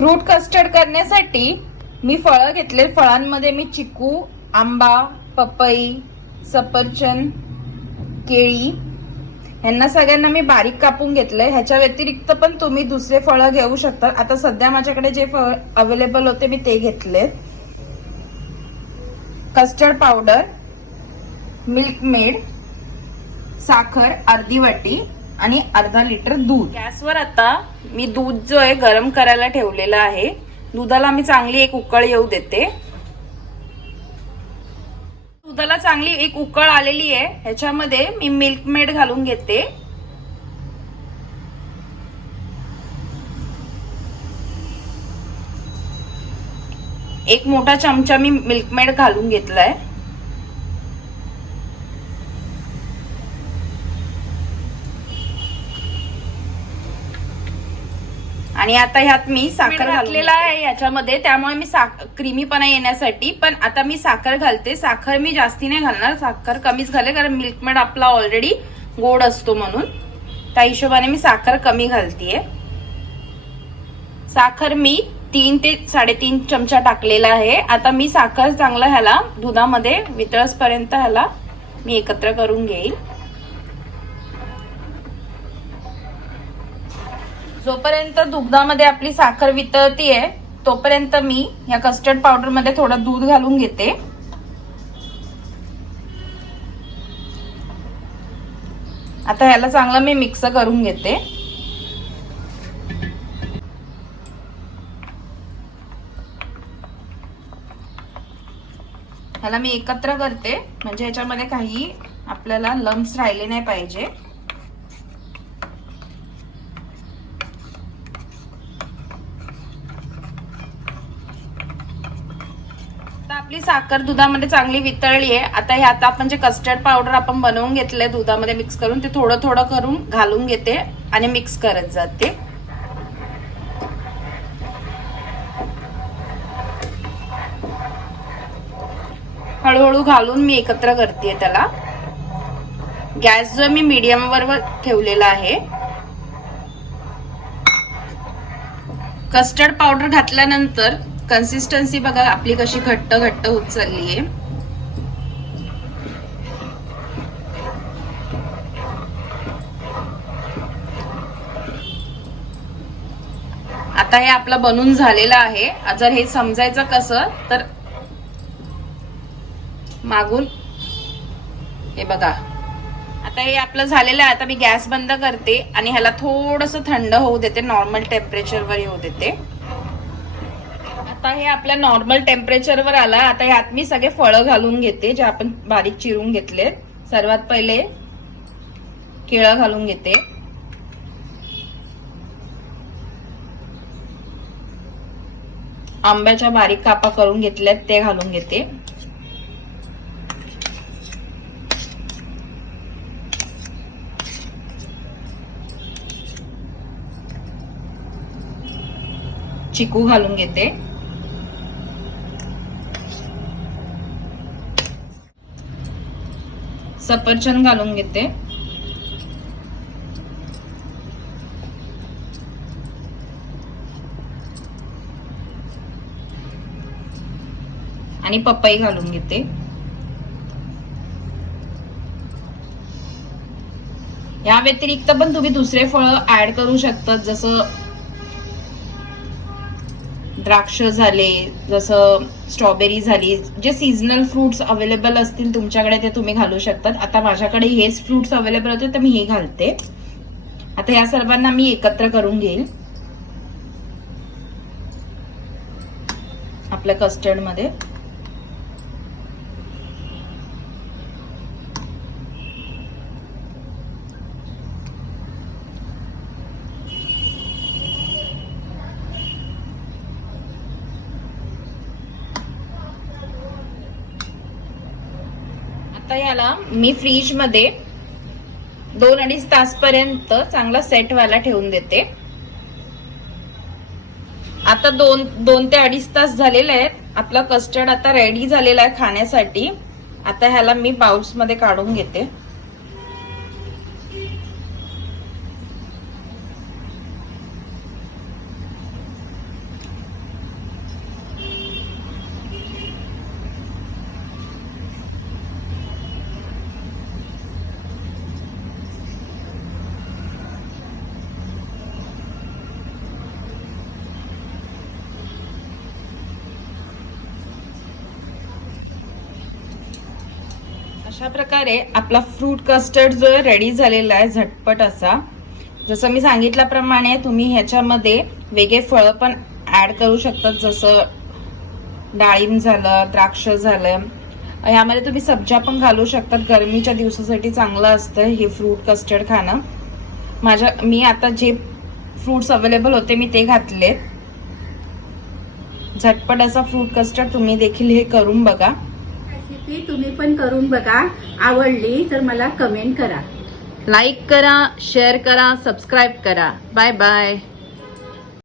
Fruit custard करण्यासाठी मी फळं घेतले. फळांमध्ये मी चिकू, आंबा, पपई, सफरचंद, केळी यांना सगळ्यांना मी बारीक कापून घेतलंय. ह्याच्या व्यतिरिक्त पण तुम्ही दुसरे फळं घेऊ शकता. आता सध्या माझ्याकडे जे फळ अवेलेबल होते मी ते घेतले. कस्टर्ड पावडर, मिल्क मेड, साखर अर्धी वाटी आणि अर्धा लिटर दूध. गॅसवर आता मी दूध जो आहे गरम करायला ठेवलेला आहे. दुधाला मी चांगली एक उकळ येऊ देते. दुधाला चांगली एक उकळ आलेली आहे. ह्याच्यामध्ये मी मिल्क मेड घालून घेते. एक मोठा चमचा मी मिल्क मेड घालून घेतलाय. आणि आता ह्यात मी साखर घातलेला आहे याच्यामध्ये, त्यामुळे मी क्रीमीपणा येण्यासाठी. पण आता मी साखर घालते. साखर मी जास्ती नाही घालणार, साखर कमीच घाले, कारण मिल्क मेड आपला ऑलरेडी गोड असतो म्हणून. त्या हिशोबाने मी साखर कमी घालतीये. साखर मी 3 ते 3.5 चमचा टाकलेला आहे. आता मी साखर चांगला ह्याला दुधामध्ये वितळसपर्यंत ह्याला मी एकत्र करून घेईल. जोपर्यंत दुधामध्ये आपली साखर वितळतीये तोपर्यंत मी या कस्टर्ड पावडर मध्ये थोडं दूध घालून घेते. आता ह्याला चांगलं मी मिक्स करून घेते. ह्याला मी एकत्र करते म्हणजे ह्याच्यामध्ये काही आपल्याला लम्प्स राहिले नाही पाहिजे. आपली साखर दुधामध्ये चांगली वितळली आहे. आता ह्यात आपण जे कस्टर्ड पावडर आपण बनवून घेतलंय दुधामध्ये मिक्स करून ते थोडं थोडं करून घालून घेते आणि मिक्स करत जाते. हळूहळू घालून मी एकत्र करते त्याला. गॅस जो मी मीडियम वर ठेवलेला आहे. कस्टर्ड पावडर घातल्यानंतर कन्सिस्टन्सी बघा आपली कशी घट्ट घट्ट होत चालली आहे. आता हे आपलं बनून झालेलं आहे. जर हे समजायचं कसं तर मागून हे बघा. आता हे आपलं झालेलं आहे. आता मी गॅस बंद करते आणि ह्याला थोडंसं थंड होऊ देते, नॉर्मल टेम्परेचरवर येऊ देते. आता हे आपल्या नॉर्मल टेम्परेचरवर आला. आता ह्यात मी सगळे फळं घालून घेते जे आपण बारीक चिरून घेतले. सर्वात पहिले केळं घालून घेते. आंब्याच्या बारीक कापा करून घेतल्यात ते घालून घेते. चिकू घालून घेते. सफरचंद घालून घेते. आणि पपई घालून घेते. या व्यतिरिक्त पण तुम्ही दुसरे फळं ऍड करू शकता, जसं द्राक्ष झाले, जसं स्ट्रॉबेरी झाली. जे सीझनल फ्रुट्स अवेलेबल असतील तुमच्याकडे ते तुम्ही घालू शकतात. आता माझ्याकडे हेच फ्रुट्स अवेलेबल होते तर मी हे घालते. आता या सर्वांना मी एकत्र करून घेईल आपल्या कस्टर्ड मध्ये. आता याला मी फ्रीज मध्ये 2-2.5 तास पर्यंत चांगला सेट व्हायला ठेवून देते. आता 2 ते 2.5 तास झालेले आहेत. आपला कस्टर्ड आता रेडी झालेला आहे खाण्यासाठी. आता ह्याला मी बाउल्स मध्ये काढून घेते. अशा प्रकारे आपला फ्रूट कस्टर्ड जो आहे रेडी झालेला आहे झटपट असा. जसं मी सांगितल्याप्रमाणे तुम्ही ह्याच्यामध्ये वेगळे फळं पण ऍड करू शकतात, जसं डाळिंब झालं, द्राक्ष झालं. ह्यामध्ये तुम्ही सब्जा पण घालू शकतात. गरमीच्या दिवसासाठी चांगलं असतं हे फ्रूट कस्टर्ड खाणं. मी आता जे फ्रूट्स अवेलेबल होते मी ते घातलेत. झटपट असा फ्रूट कस्टर्ड तुम्ही देखील हे करून बघा. रेसिपी तुम्ही पण करून बघा. आवडली तर मला कमेंट करा, लाईक करा, शेअर करा, सबस्क्राईब करा. Bye bye.